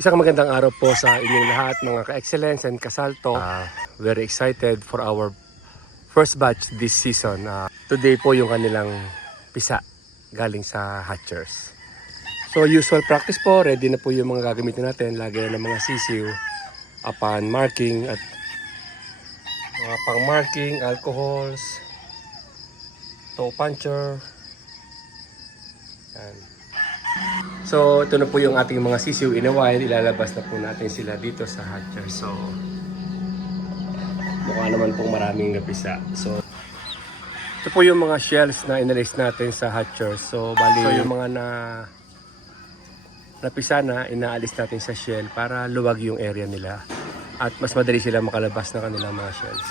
Isang magandang araw po sa inyong lahat mga ka-excellence and kasalto. Very excited for our first batch this season. Today po yung kanilang pisa galing sa hatchers. So usual practice po, ready na po yung mga gagamitin natin. Lagyan ng mga sisiw upon marking at mga pang-marking, alcohols, toe puncher. Yan. So, ito na po yung ating mga sisiw. In a while, ilalabas na po natin sila dito sa hatcher. So, mukha naman pong maraming napisa. So, ito po yung mga shells na inalis natin sa hatcher. So, bali yung mga napisa na, inaalis natin sa shell para luwag yung area nila. At mas madali sila makalabas na kanilang mga shells.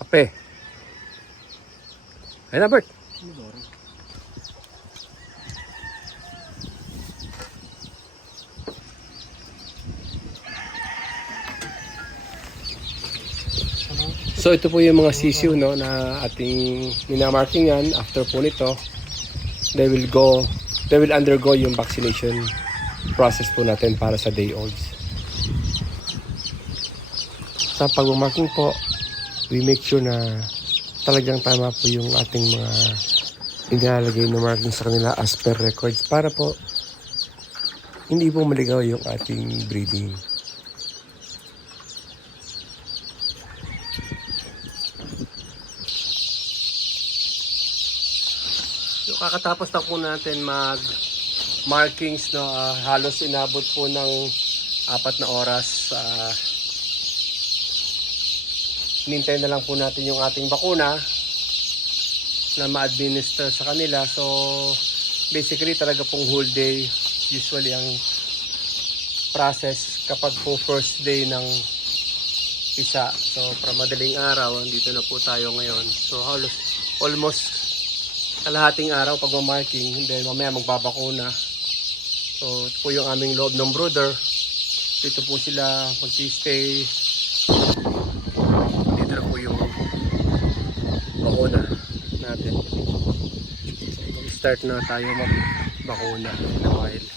Kape. Ayun na, Bert. So ito po yung mga sisiw no, na ating minamarkingan. After po nito, they will undergo yung vaccination process po natin para sa day olds. Sa pag-marking po, we make sure na talagang tama po yung ating mga inilalagay na marking sa kanila as per records para po hindi po maligaw yung ating breeding. So kakatapos na po natin mag markings no, halos inabot po ng 4 na oras. Hinintay na lang po natin yung ating bakuna na ma-administer sa kanila. So basically talaga pong whole day usually ang process kapag po first day ng isa. So para madaling araw, andito na po tayo ngayon. So halos almost kalahating araw pag-marking, then mamaya magbabakuna. So ito po yung aming loob ng brooder. Dito po sila mag-stay. Dito na po yung bakuna natin. So mag-start na tayo magbakuna in a while.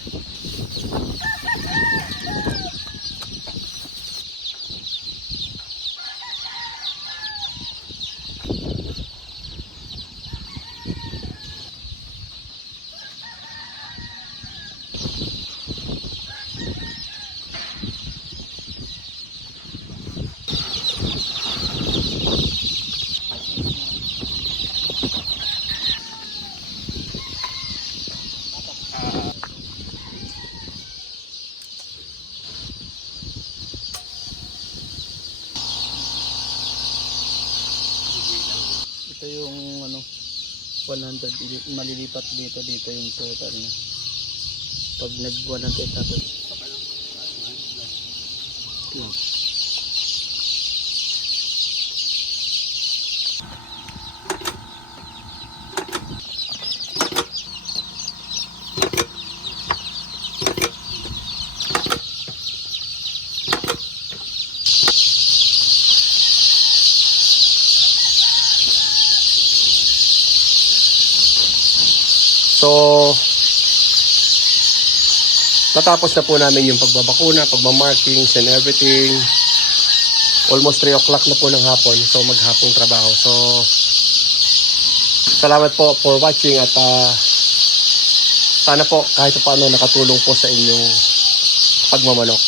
Ito yung 100 malilipat dito yung total na. Pag nag 100 tapos So, natapos na po namin yung pagbabakuna, pagmamarkings and everything. Almost 3 o'clock na po ng hapon. So, maghapong trabaho. So, salamat po for watching at sana po kahit paano nakatulong po sa inyong pagmamanok.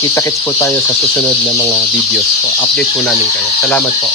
Kita-kits po tayo sa susunod na mga videos po. Update po namin kayo. Salamat po.